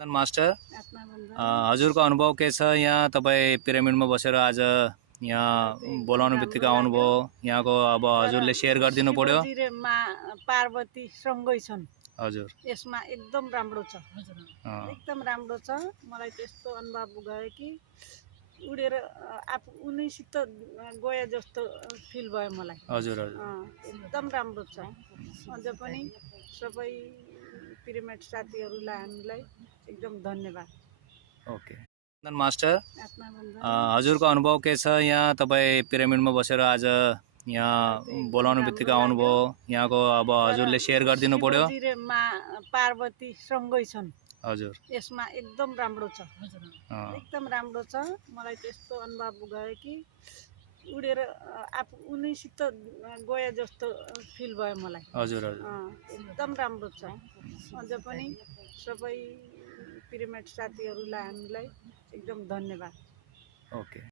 Master हजुरको अनुभव के छ? यहाँ तपाईँ पिरामिडमा बसेर आज यहाँ बोलाउनु बित्तिकै आउनुभयो। यहाँको अब हजुरले सेयर गरिदिनु पर्यो। पार्वती सँगै छन् हजुर, यसमा एकदम राम्रो छ। एकदम राम्रो छ। मलाई त्यस्तो अनुभव गयो कि उडेर आफू उनीसित गए जस्तो फिल भयो मलाई। हजुर हजुर, एकदम राम्रो छ। अझ पनि सबै पिरामिड साथीहरूलाई हामीलाई एकदम धन्यवाद। ओके मास्टर हजुरको अनुभव के छ? यहाँ तपाईँ पिरामिडमा बसेर आज यहाँ बोलाउनु बित्तिकै आउनुभयो। यहाँको अब हजुरले सेयर गरिदिनु पर्यो। पार्वती सँगै छन् हजुर, यसमा एकदम राम्रो छ। एकदम राम्रो छ। मलाई त्यस्तो अनुभव गयो कि उडेर आफू उनीसित गए जस्तो फिल भयो मलाई। हजुर हजुर, एकदम राम्रो छ। अझ पनि सबै पिरामिड साथीहरूलाई हामीलाई एकदम धन्यवाद। ओके।